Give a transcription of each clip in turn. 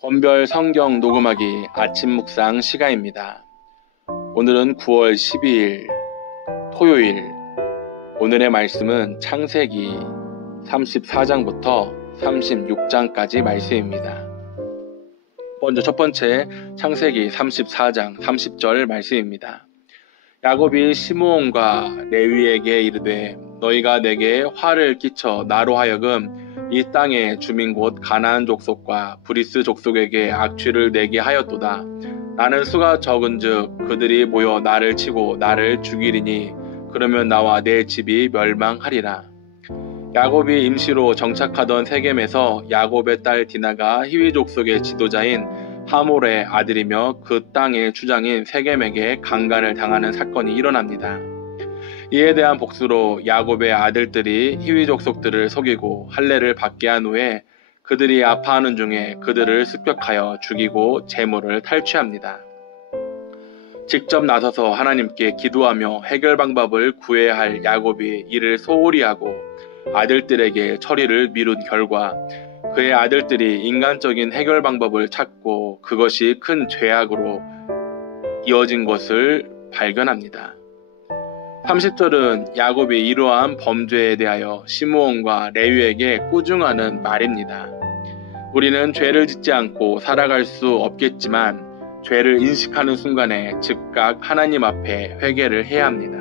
권별 성경 녹음하기 아침 묵상 시간입니다. 오늘은 9월 12일 토요일. 오늘의 말씀은 창세기 34장부터 36장까지 말씀입니다. 먼저 첫 번째 창세기 34장 30절 말씀입니다. 야곱이 시므온과 레위에게 이르되 너희가 내게 화를 끼쳐 나로 하여금 이 땅의 주민 곧 가나안 족속과 브리스 족속에게 악취를 내게 하였도다. 나는 수가 적은즉 그들이 모여 나를 치고 나를 죽이리니 그러면 나와 내 집이 멸망하리라. 야곱이 임시로 정착하던 세겜에서 야곱의 딸 디나가 히위 족속의 지도자인 하몰의 아들이며 그 땅의 주장인 세겜에게 강간을 당하는 사건이 일어납니다. 이에 대한 복수로 야곱의 아들들이 히위 족속들을 속이고 할례를 받게 한 후에 그들이 아파하는 중에 그들을 습격하여 죽이고 재물을 탈취합니다. 직접 나서서 하나님께 기도하며 해결 방법을 구해야 할 야곱이 이를 소홀히 하고 아들들에게 처리를 미룬 결과 그의 아들들이 인간적인 해결 방법을 찾고 그것이 큰 죄악으로 이어진 것을 발견합니다. 30절은 야곱이 이러한 범죄에 대하여 시므온과 레위에게 꾸중하는 말입니다. 우리는 죄를 짓지 않고 살아갈 수 없겠지만 죄를 인식하는 순간에 즉각 하나님 앞에 회개를 해야 합니다.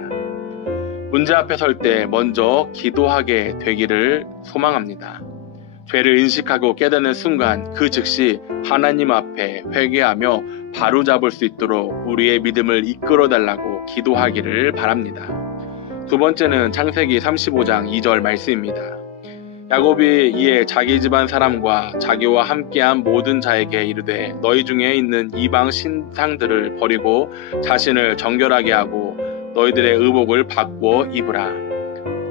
문제 앞에 설 때 먼저 기도하게 되기를 소망합니다. 죄를 인식하고 깨닫는 순간 그 즉시 하나님 앞에 회개하며 바로잡을 수 있도록 우리의 믿음을 이끌어달라고 기도하기를 바랍니다. 두 번째는 창세기 35장 2절 말씀입니다. 야곱이 이에 자기 집안 사람과 자기와 함께한 모든 자에게 이르되 너희 중에 있는 이방 신상들을 버리고 자신을 정결하게 하고 너희들의 의복을 바꾸어 입으라.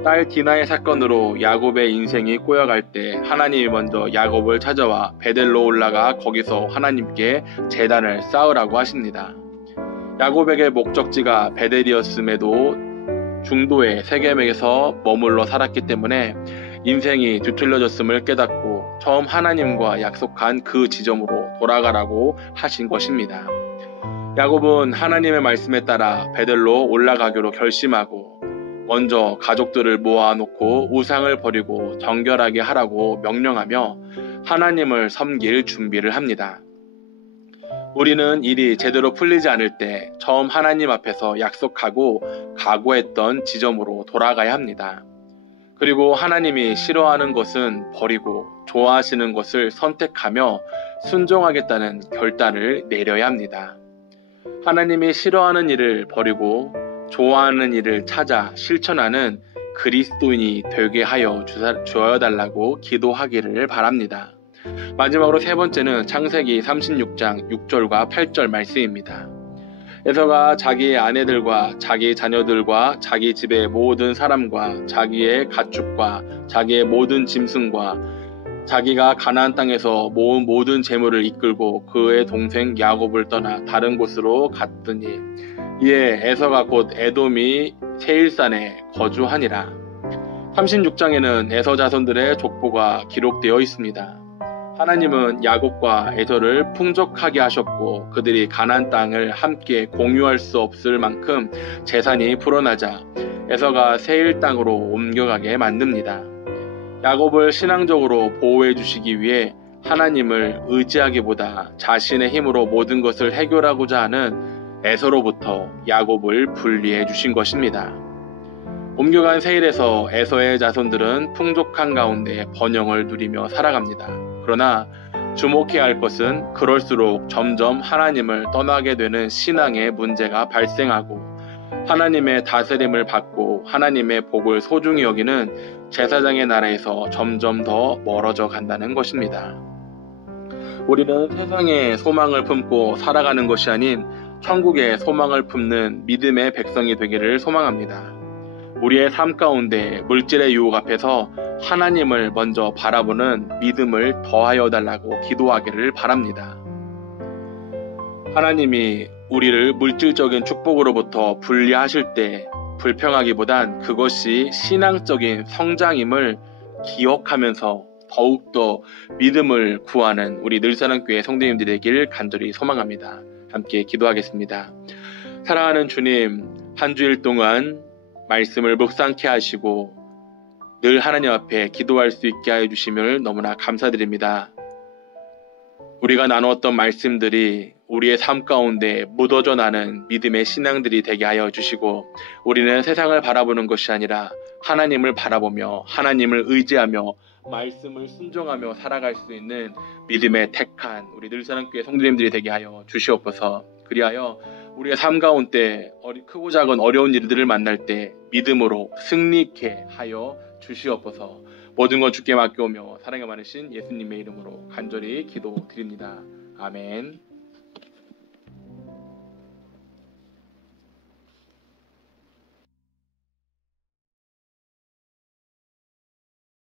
딸 디나의 사건으로 야곱의 인생이 꼬여갈 때 하나님이 먼저 야곱을 찾아와 베델로 올라가 거기서 하나님께 제단을 쌓으라고 하십니다. 야곱에게 목적지가 베델이었음에도 중도의 세겜에서 머물러 살았기 때문에 인생이 뒤틀려졌음을 깨닫고 처음 하나님과 약속한 그 지점으로 돌아가라고 하신 것입니다. 야곱은 하나님의 말씀에 따라 베델로 올라가기로 결심하고 먼저 가족들을 모아놓고 우상을 버리고 정결하게 하라고 명령하며 하나님을 섬길 준비를 합니다. 우리는 일이 제대로 풀리지 않을 때 처음 하나님 앞에서 약속하고 각오했던 지점으로 돌아가야 합니다. 그리고 하나님이 싫어하는 것은 버리고 좋아하시는 것을 선택하며 순종하겠다는 결단을 내려야 합니다. 하나님이 싫어하는 일을 버리고 좋아하는 일을 찾아 실천하는 그리스도인이 되게 하여 주어달라고 기도하기를 바랍니다. 마지막으로 세 번째는 창세기 36장 6절과 8절 말씀입니다. 에서가 자기의 아내들과 자기 자녀들과 자기 집의 모든 사람과 자기의 가축과 자기의 모든 짐승과 자기가 가나안 땅에서 모은 모든 재물을 이끌고 그의 동생 야곱을 떠나 다른 곳으로 갔더니 이에 에서가 곧 에돔이 세일산에 거주하니라. 36장에는 에서 자손들의 족보가 기록되어 있습니다. 하나님은 야곱과 에서를 풍족하게 하셨고 그들이 가나안 땅을 함께 공유할 수 없을 만큼 재산이 불어나자 에서가 세일 땅으로 옮겨가게 만듭니다. 야곱을 신앙적으로 보호해 주시기 위해 하나님을 의지하기보다 자신의 힘으로 모든 것을 해결하고자 하는 에서로부터 야곱을 분리해 주신 것입니다. 옮겨간 세일에서 에서의 자손들은 풍족한 가운데 번영을 누리며 살아갑니다. 그러나 주목해야 할 것은 그럴수록 점점 하나님을 떠나게 되는 신앙의 문제가 발생하고 하나님의 다스림을 받고 하나님의 복을 소중히 여기는 제사장의 나라에서 점점 더 멀어져 간다는 것입니다. 우리는 세상에 소망을 품고 살아가는 것이 아닌 천국에 소망을 품는 믿음의 백성이 되기를 소망합니다. 우리의 삶 가운데 물질의 유혹 앞에서 하나님을 먼저 바라보는 믿음을 더하여 달라고 기도하기를 바랍니다. 하나님이 우리를 물질적인 축복으로부터 분리하실 때 불평하기보단 그것이 신앙적인 성장임을 기억하면서 더욱더 믿음을 구하는 우리 늘사랑교회 성도님들이 되길 간절히 소망합니다. 함께 기도하겠습니다. 사랑하는 주님, 한 주일 동안 말씀을 묵상케 하시고 늘 하나님 앞에 기도할 수 있게 하여 주심을 너무나 감사드립니다. 우리가 나누었던 말씀들이 우리의 삶 가운데 묻어져 나는 믿음의 신앙들이 되게 하여 주시고, 우리는 세상을 바라보는 것이 아니라 하나님을 바라보며 하나님을 의지하며 말씀을 순종하며 살아갈 수 있는 믿음의 택한 우리 늘사랑교회 성도님들이 되게 하여 주시옵소서. 그리하여 우리의 삶 가운데 크고 작은 어려운 일들을 만날 때 믿음으로 승리케 하여 주시옵소서. 모든 것 주께 맡겨오며 사랑이 많으신 예수님의 이름으로 간절히 기도드립니다. 아멘.